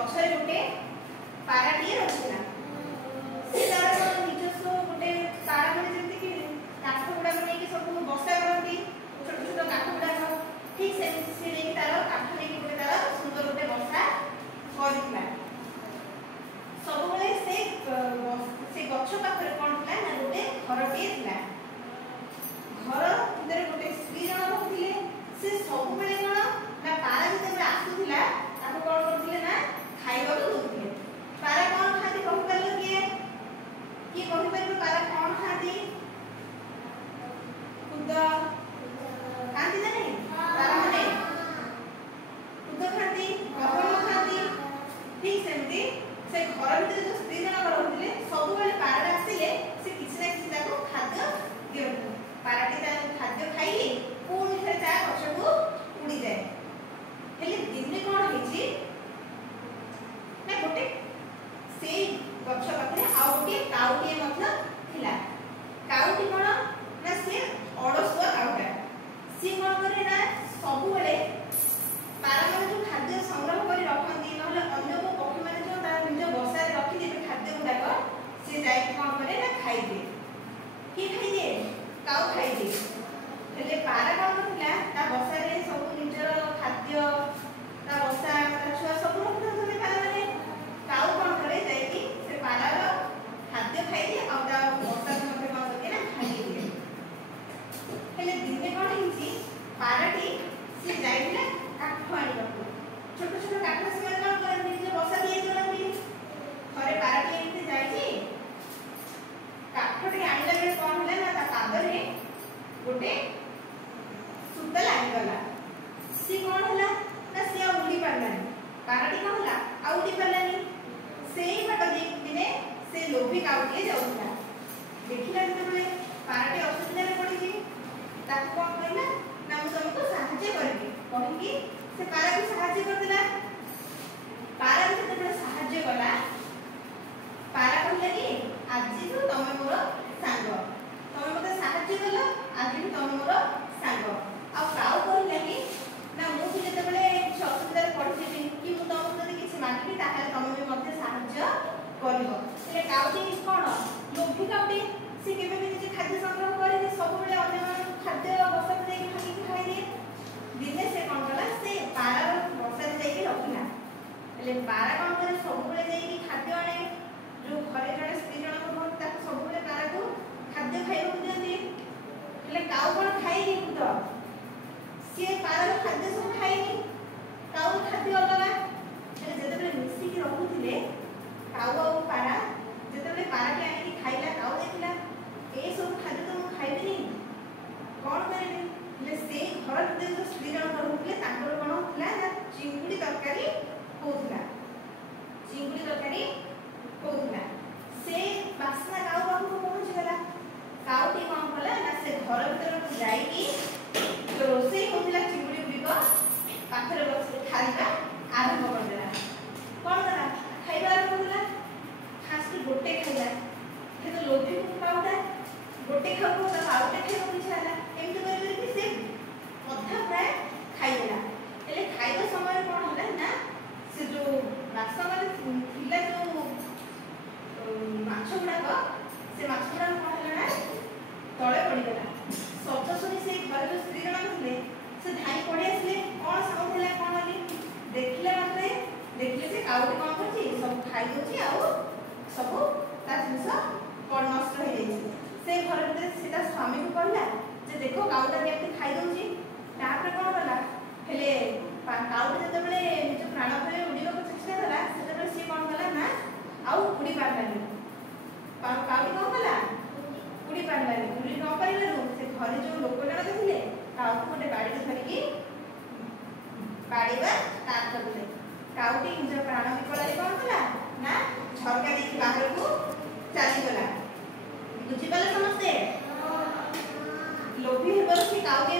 गछरे गोटे पाराटिए रहिला से तार निजस्व गोटे पारा भले जेमति कि काठ गुडा नै कि सब बसा करती छोट छोट काठ गुडा ठीक से लेके तार काठ लेके गोटे तार सुंदर गोटे बसा करथिला सब बेले से गछ पाखरे कोन थिला ना गोटे घरटिए थिला घर भीतर गोटे स्त्री जन रहथिले से सब बेले कोन ना पारा जेते आसुथिला ताको कोन करथिले ना खाइबा को दउथिले पारा कोन खाती कहि परलो की कहि परलो पारा कोन खाती खुद खाती ना नहीं पारा माने खुद खाती गहम खाती ठीक सेमती से घर भीतर जो स्त्री जन रहथिले सब बेले पारा आसीले से किछि ना किछि ताको खाद्य दियौ पाराटी ता खाद्य खाइले पूर्ण से ता गछको उड़ी जाए हेले दिने कोन हेछि ना गोटे से गछ पाखरे आ गोटे काउटी मध्य थिला काउटी कोन ना से अडसुआ काउटा से कोन करे ना सब बेले पारा माने जो खाद्य संग्रह करी रखंती नहले अन्य को पक्षी माने जो ता निज बसा रे रखि दे खाद्य गुडा से जाई कोन करे ना खाइ दे की खाइ दे काउ खाइ दे हेले पारा कोन करथिला ता बसा रे सब निजर खाद्य ता बसा ता छुआ सब रखथले पारा माने काउ कोन करे जाई कि से पारा रो खाद्य खाइ दे आ ता बसा मते कोन करे ना खाइ दे हेले दिने कोन हिची पाराटी से जाइला काठ आनिबा छोट छोट काठ से कोन करे निज बसा दिए जोरती थरे पाराटी एते जाईची काठटे आनिला बेले कोन होला ना ता कादरे गोटे सुता लागि गला सी कोन होला ना सी आ उडी पारलानी पाराटी कोन होला आ उडी पारलानी सेही बाटा दिने से लोभी काउटिए जाउला देखिला जेबे पाराटी असुविधा रे पड़ी ताको कोन कहला ना मु तुमको सहायता करबी कहि से पारा को सहायता कर देला पारा को जेबे सहायता कला पारा कहला कि आज तो तमे मोर सांग तमे मते सहायता कलो आज भी तमे मोर सांग आ काउ कहला कि ना मु भी जेते बेले किछ असुविधा रे पड़ी कि मु तमको जदी किछ मांगबी ताहाले तमे भी मते सहायता करबो એટલે કાઉટી કોણ લોભી કાઉટી से केबे भी जे खाद्य संग्रह करे सब बेले अन्य खाद्य बसा दे खाई खाई दे दिने से कोन कला से पारा बसा दे के रखिना એટલે पारा कोन करे सब बेले जाई कि खाद्य आने जो घरे जने स्त्री जन को ता सब बेले पारा को खाद्य खाइबो दियंती એટલે काउ कोन खाई नी तो से पारा खाद्य सब खाइनी काउ खाद्य अलगा એટલે जेते बेले मिसी के रहुथिले काउ आ पारा जेते बेले पारा के आनी खाइला काउ देखिला ए सब खाद्य तो खाइबेनी कोन करबे ले से घर भीतर जो स्त्री जन रहउले ताकर कोन होतला ना चिंगुडी तरकारी होतला चिंगुडी तरकारी होतला से बासना काउ बाबू पहुंच गला काउटी कोन कला ना से घर भीतर जाई की जो रोसे होतला चिंगुडी गुडी को पाखरे बस खाइबा आरंभ कर देला कोन करा खाइबा आरंभ करला खास के गोटे खाइला हे तो लोभी काउटा गोटे खाऊ तो आउटे खाऊ इच्छा एमती कर कि से अधा प्राय खाइला एले खाइबा समय कोन होला ना से जो बासन में थिला जो माछ गुडा से माछ गुडा कोन होला ना तळे पड़ी गला शब्द सुनी से घर जो स्त्री जन थिले से धाई पड़ी आसले कोन साउंड होला कोन होली देखले मात्रे देखले से काउटी कोन करछि सब खाइ दोछि आ सब ता जिंस कोन नष्ट हो जाई से घर भीतर सीधा स्वामी को कहला जे देखो काउटा केमती खाइ दोछि तापर कोन होला हेले काउटा जते बेले निज प्राण भय उडीबा को चेष्टा कला सेते बेले से कोन कला ना आउ उडी पारलानी काउटी कोन कला उडी पारलानी उडी न पाइलु से घरे जो लोक जण देखिले काउ कोटे बाडी धरि की बाडीबा स्टार्ट करले काउटी निज प्राण विकलारी कोन कला ना झरका देखि बाहर को चली गला बुझी पाले समझते लोभी हेबर से काउ के